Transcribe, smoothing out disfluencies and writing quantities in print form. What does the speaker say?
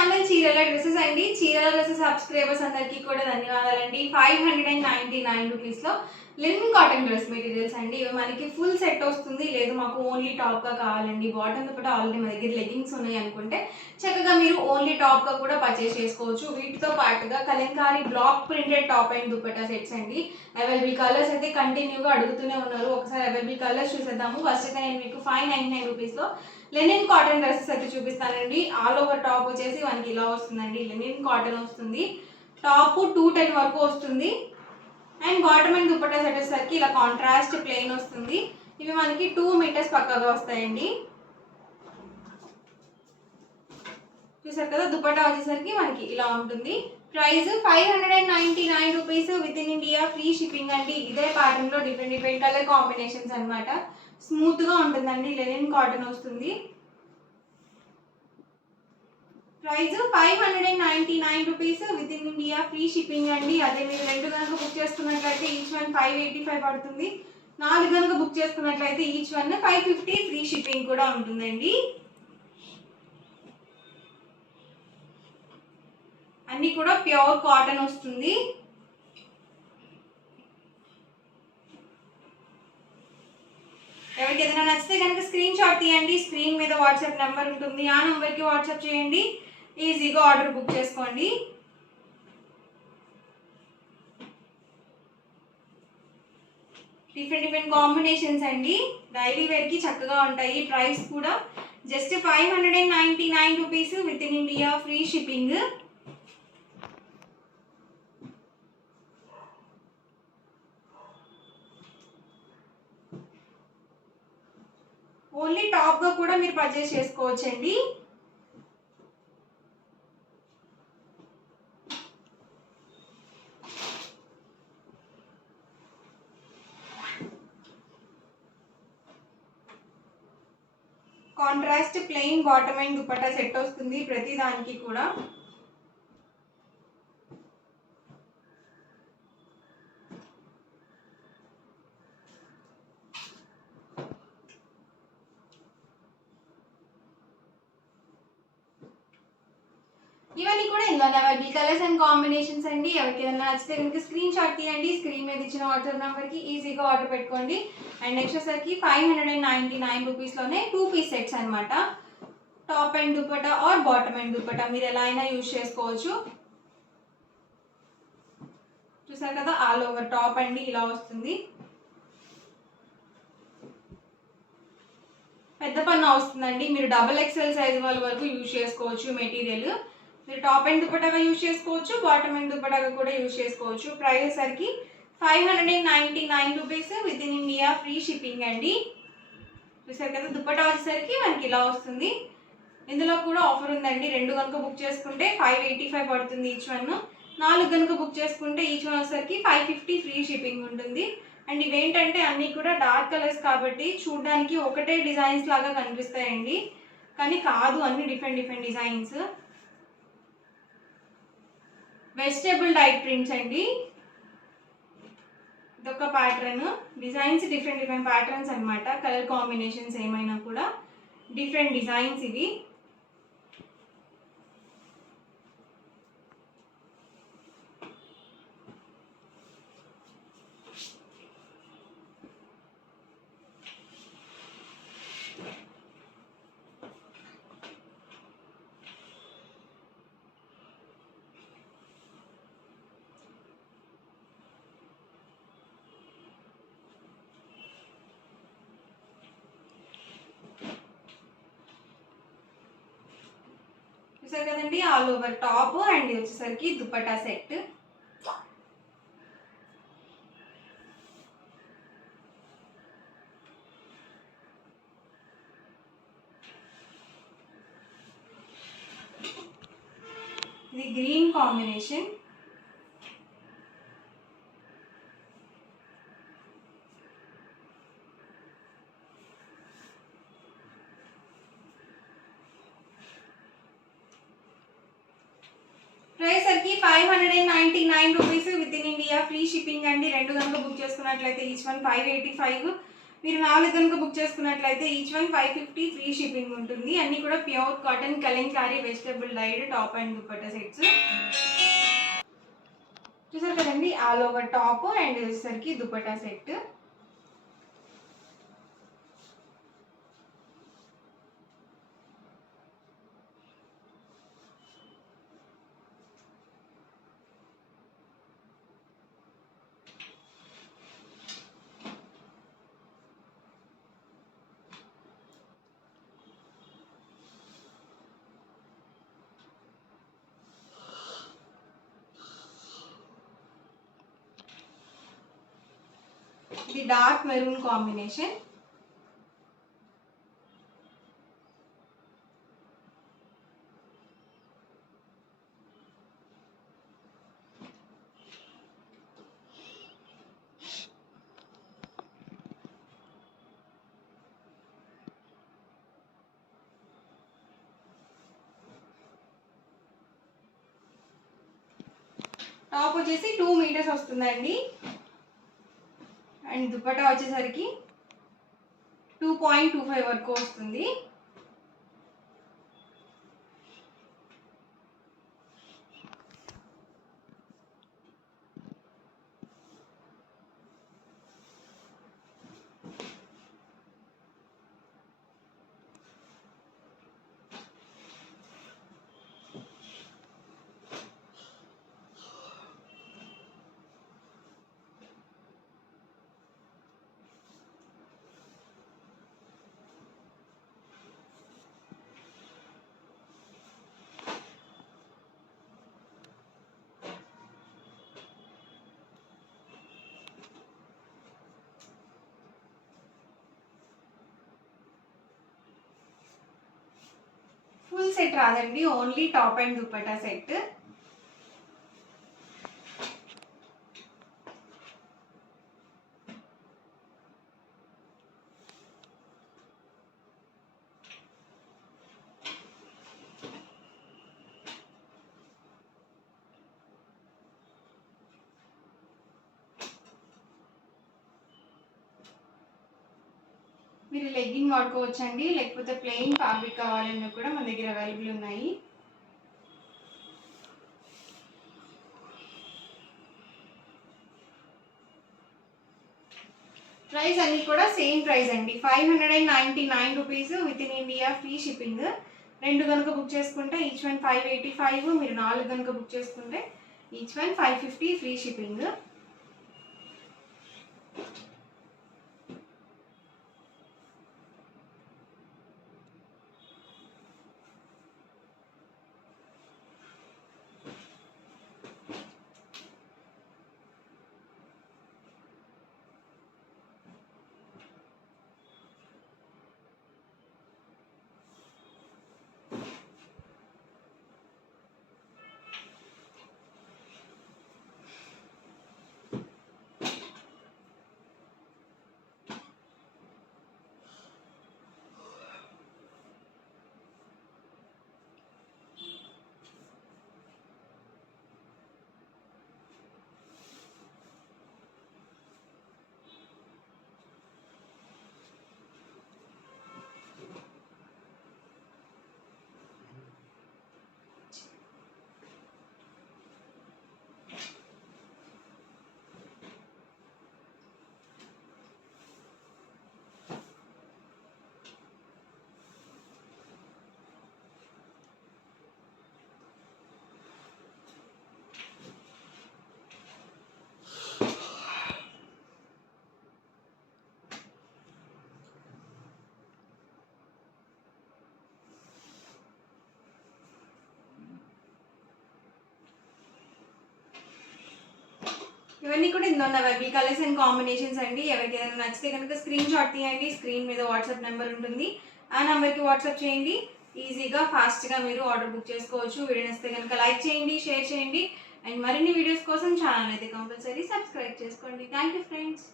ఛానల్ చీరల డ్రెస్సెస్ అండి. చీరల డ్రెస్సెస్ సబ్స్క్రైబర్స్ అందరికీ కూడా ధన్యవాదాలండి. 599 రూపీస్లో లినన్ కాటన్ డ్రెస్ మెటీరియల్స్ అండి. ఇవి మనకి ఫుల్ సెట్ వస్తుంది, లేదు మాకు ఓన్లీ టాప్గా కావాలండి, బాటమ్ దుపట్టా ఆల్రెడీ మన దగ్గర లెగ్గింగ్స్ ఉన్నాయి అనుకుంటే చక్కగా మీరు ఓన్లీ టాప్గా కూడా పర్చేస్ చేసుకోవచ్చు. వీటితో పాటుగా Kalamkari block printed top and dupatta సెట్స్ అండి. అవైలబుల్ కలర్స్ అయితే కంటిన్యూగా అడుగుతూనే ఉన్నారు. ఒకసారి అవైలబుల్ కలర్స్ చూసేద్దాము. ఫస్ట్ అయితే నేను మీకు 599 రూపీస్లో లెనిన్ కాటన్ డ్రెస్సెస్ అయితే చూపిస్తానండి. ఆల్ ఓవర్ టాప్ వచ్చేసి మనకి ఇలా వస్తుందండి. లెనిన్ కాటన్ వస్తుంది. టాప్ 210 వరకు వస్తుంది. అండ్ బాటమ్ అండ్ దుపట్టా సెట్ వచ్చేసరికి ఇలా కాంట్రాస్ట్ ప్లెయిన్ వస్తుంది. ఇవి మనకి 2 మీటర్స్ పక్కగా వస్తాయండి. చూసారు కదా, దుపట్టా వచ్చేసరికి మనకి ఇలా ఉంటుంది. ప్రైస్ 599 rupees within India, free shipping అండి. ఇదే ప్యాటర్న్ లో డిఫరెంట్ కలర్ కాంబినేషన్స్ అనమాట. స్మూత్ గా ఉంటుందండి. లెనిన్ కాటన్ వస్తుంది. ప్రైస్ 599 rupees within India, free shipping అండి. అదే మీరు 2 కనుక బుక్ చేసుకున్నట్లయితే ఈచ్ వన్ 585 పడుతుంది. 4 కనుక బుక్ చేసుకున్నట్లయితే ఈచ్ వన్ 550, ఫ్రీ షిప్పింగ్ కూడా ఉంటుందండి. అన్ని కూడా ప్యూర్ కాటన్ వస్తుంది. ఎవరికి ఏదైనా నచ్చితే కనుక స్క్రీన్ షాట్ తీయండి. స్క్రీన్ మీద వాట్సాప్ నెంబర్ ఉంటుంది, ఆ నెంబర్కి వాట్సాప్ చేయండి. ఈజీగా ఆర్డర్ బుక్ చేసుకోండి. డిఫరెంట్ కాంబినేషన్స్ అండి. డైలీ వేర్కి చక్కగా ఉంటాయి. ప్రైస్ కూడా just 599 rupees within India, free shipping. Only టాప్గా కూడా మీరు పర్చేస్ చేసుకోవచ్చండి. Contrast plain bottom and dupatta set వస్తుంది ప్రతి దానికి కూడా. ఇవన్నీ కూడా ఇందులో అవైలబుల్ కలర్స్ అండ్ కాంబినేషన్స్ అండి. ఎవరికి ఏదైనా నచ్చితే కనుక స్క్రీన్ షాట్ తీయండి. స్క్రీన్ మీద ఇచ్చిన వాట్సాప్ నెంబర్కి ఈజీగా ఆర్డర్ పెట్టుకోండి. అండ్ నెక్స్ట్ వచ్చేసరికి 599 రూపీస్లోనే 2 పీస్ సెట్స్ అనమాట. Top and dupatta or bottom and dupatta మీరు ఎలా అయినా యూజ్ చేసుకోవచ్చు. చూసారు కదా, ఆల్ ఓవర్ టాప్ అండి ఇలా వస్తుంది. పెద్ద పన్నా వస్తుందండి. మీరు డబుల్ ఎక్స్ఎల్ సైజ్ వాళ్ళ వరకు యూజ్ చేసుకోవచ్చు. మెటీరియల్ మీరు టాప్ అండ్ దుపట్టాగా యూజ్ చేసుకోవచ్చు, బాటమ్ అండ్ దుపట్టాగా కూడా యూజ్ చేసుకోవచ్చు. ప్రైస్ సరికి 599 rupees within India, free shipping అండి. చూసారు కదా, దుపట్టా వచ్చేసరికి మనకి ఇలా వస్తుంది. ఇందులో కూడా ఆఫర్ ఉందండి. 2 కనుక బుక్ చేసుకుంటే 585 పడుతుంది ఈచ్ వన్. 4 కనుక బుక్ చేసుకుంటే ఈచ్ వన్ వచ్చేసరికి 550, ఫ్రీ షిప్పింగ్ ఉంటుంది. అండ్ ఇవేంటంటే అన్నీ కూడా డార్క్ కలర్స్ కాబట్టి చూడడానికి ఒకటే డిజైన్స్ లాగా కనిపిస్తాయండి, కానీ కాదు, అన్ని different designs. Vegetable diet prints అండి. ఇదొక ప్యాటర్న్. డిజైన్స్ డిఫరెంట్ ప్యాటర్న్స్ అనమాట. కలర్ కాంబినేషన్స్ ఏమైనా కూడా డిఫరెంట్ డిజైన్స్ ఇవి. చూసారు కదండి, ఆల్ ఓవర్ టాప్ అండ్ వచ్చేసరికి దుపట్టా సెట్. ఇది గ్రీన్ కాంబినేషన్. ప్రైస్ సరికి 599 rupees within India, free shipping అండి. 2 కనుక బుక్ చేసుకున్నట్లయితే ఈచ్ వన్ 585. మీరు 4 కనుక బుక్ చేసుకున్నట్లయితే ఈచ్ వన్ 550 ఫ్రీ షిప్పింగ్ ఉంటుంది. అన్నీ కూడా pure cotton Kalamkari vegetable died top and dupatta సెట్స్. చూసారు కదండి, ఆల్ ఓవర్ టాప్ అండ్ వచ్చేసరికి దుపట్టా సెట్. ఇది డార్క్ మెరూన్ కాంబినేషన్. టాప్ వచ్చేసి 2 మీటర్స్ వస్తుందండి. అండ్ దుపట్టా వచ్చేసరికి 2.25 వరకు వస్తుంది. ఫుల్ సెట్ రాదండి, ఓన్లీ టాప్ అండ్ దుపట్టా సెట్. మీరు లెగ్గింగ్ వాడుకోవచ్చండి, లేకపోతే ప్లెయిన్ ఫ్యాబ్రిక్ కావాలన్నా కూడా మన దగ్గర అవైలబుల్ ఉన్నాయి. ప్రైస్ అన్నీ కూడా సేమ్ ప్రైస్ అండి, 599 rupees within India free shipping. 2 కనుక బుక్ చేసుకుంటే ఈచ్ వన్ 585, మీరు 4 కనుక బుక్ చేసుకుంటే ఈచ్ వన్ 550 ఫ్రీ షిప్పింగ్. ఇవన్నీ కూడా ఇందులో అవైలబుల్ కలర్స్ అండ్ కాంబినేషన్స్ అండి. ఎవరికి ఏదైనా నచ్చితే కనుక స్క్రీన్ షాట్ తీయండి, స్క్రీన్ మీద వాట్సాప్ నెంబర్ ఉంటుంది, ఆ నెంబర్కి వాట్సాప్ చేయండి. ఈజీగా ఫాస్ట్గా మీరు ఆర్డర్ బుక్ చేసుకోవచ్చు. వీడియో నచ్చితే కనుక లైక్ చేయండి, షేర్ చేయండి, అండ్ మరిన్ని వీడియోస్ కోసం ఛానల్ అయితే కంపల్సరీ సబ్స్క్రైబ్ చేసుకోండి. Thank you friends.